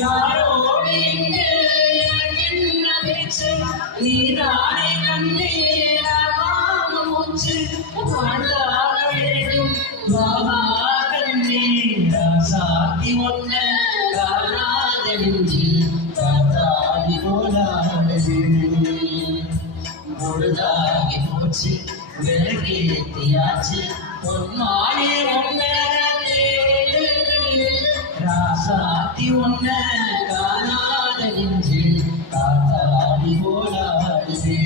யாரோடு இங்கு என்ன பேச்சு நீதானே கண்ணே மூச்சு வாழ்ந்தாக வேண்டும் பாபா கண்ணே சாத்தி ஒன்ன காணாத நெஞ்சு காத்தாடி போலானது பொழுதாகி போச்சு விளக்கேத்தியாச்சு பொன்மாயே ஒன்ன ராசாத்தி ஒன்ன காணாத நெஞ்சு காத்தாடி போலானது